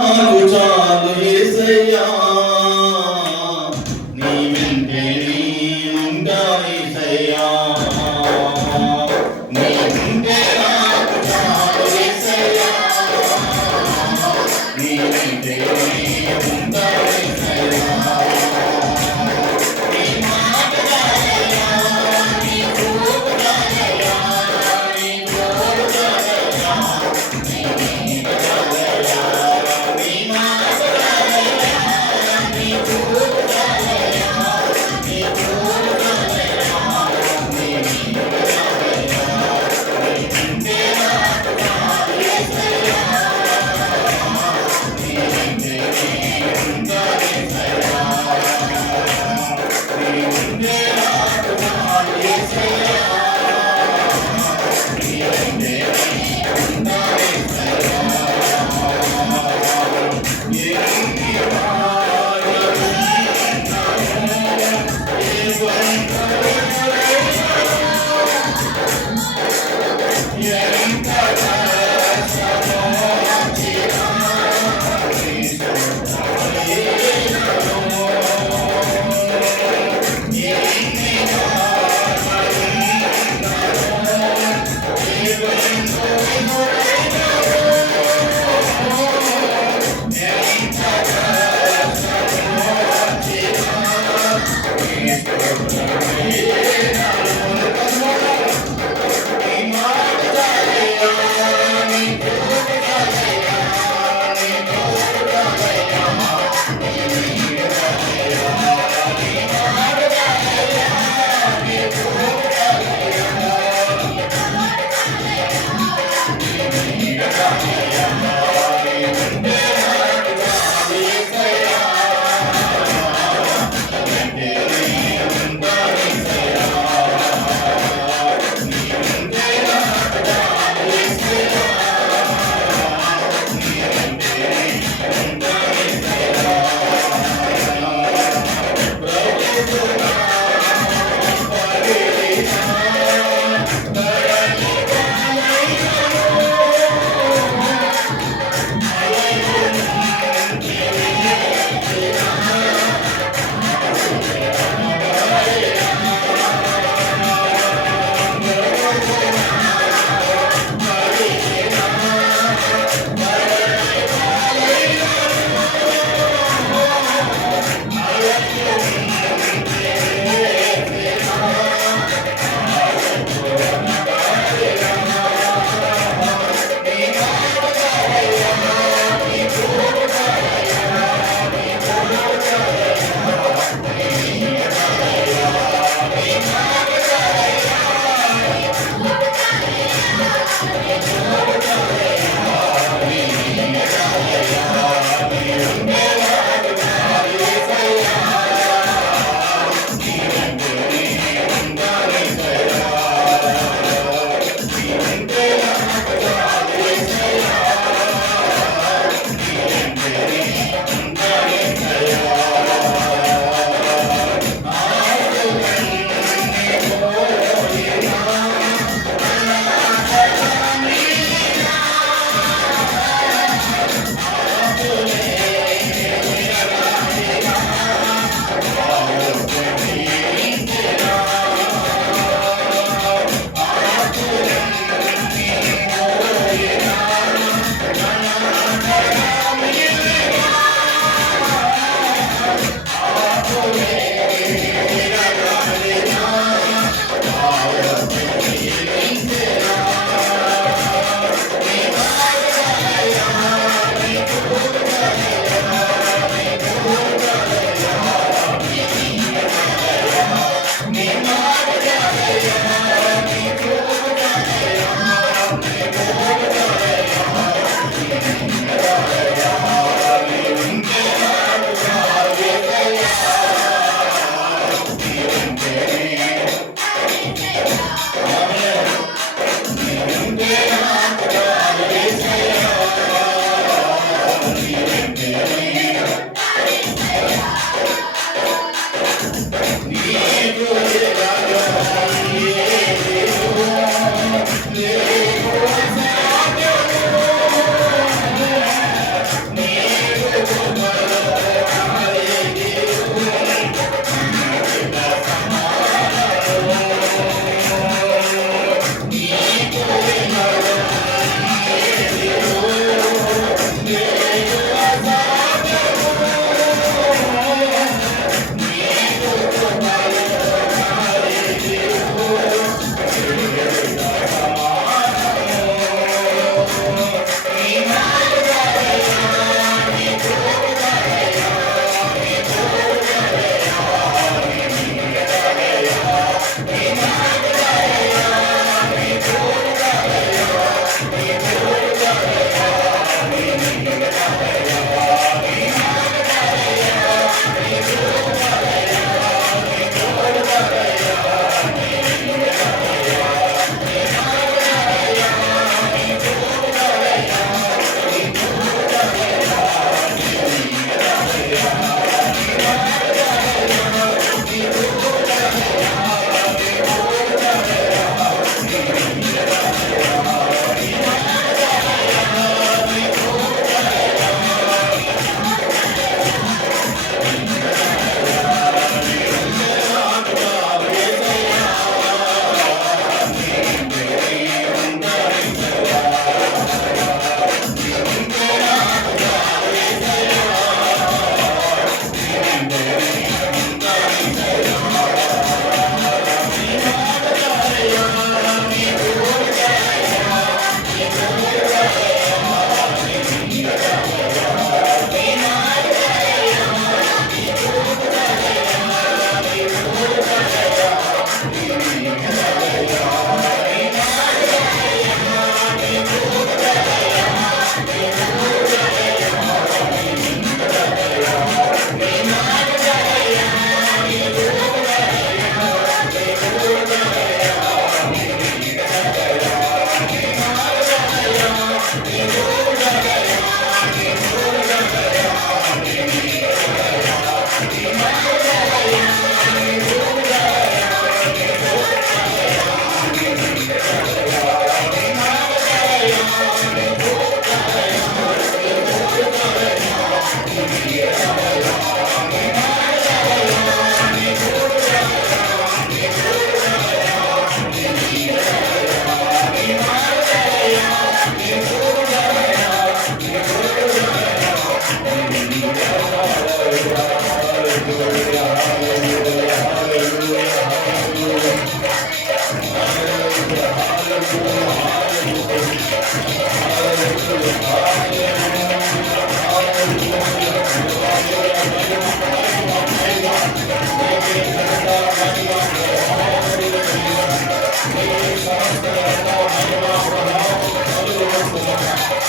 నాకు చాలు యేసయ్యా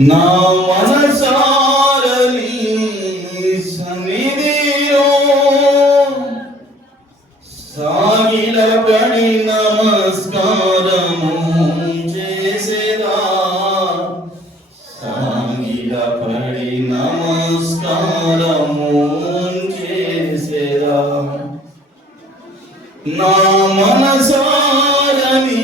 నా మనసారని సన్నిధిలో సాగిలపడి నమస్కారము చేసేదా? సాగిలపడి నమస్కారము చేసేదా? నా మనసారని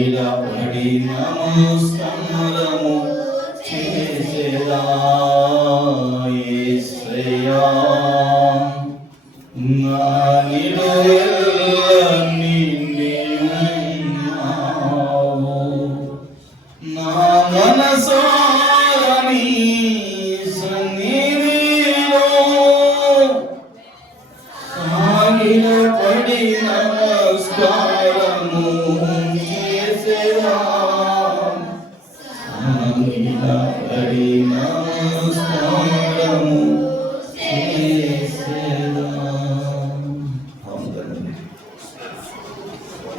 సాగిల పడి నమస్కారము చేసేదా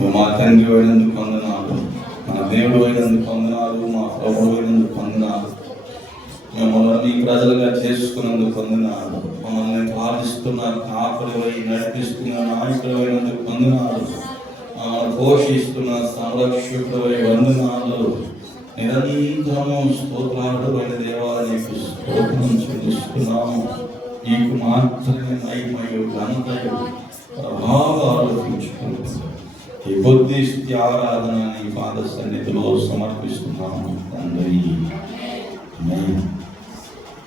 మా తండ్రి అయినందుకు వందనాలు. మా దేవుడు అయినందుకు వందనాలు మా ప్రభువు అయినందుకు వందనాలు. మిమ్మల్ని నీ ప్రజలుగా చేసుకున్నందుకు వందనాలు. మమ్మల్ని పాలిస్తున్న కాపులవై నడిపిస్తున్న నాయకులు అయినందుకు వందనాలు. మమ్మల్ని పోషిస్తున్న సంరక్షకులవై వందనాలు. నిరంతరము స్తోత్రాలు అయిన స్తోత్రం చెల్లిస్తున్నాము. నీకు మాత్రమే నైమయు ఘనతయు ప్రభావాలు ఆరోపించుకుంటున్నాం ఈ బుద్ధి ఆరాధన నీ పాద సన్నిధిలో సమర్పిస్తున్నాము తండ్రి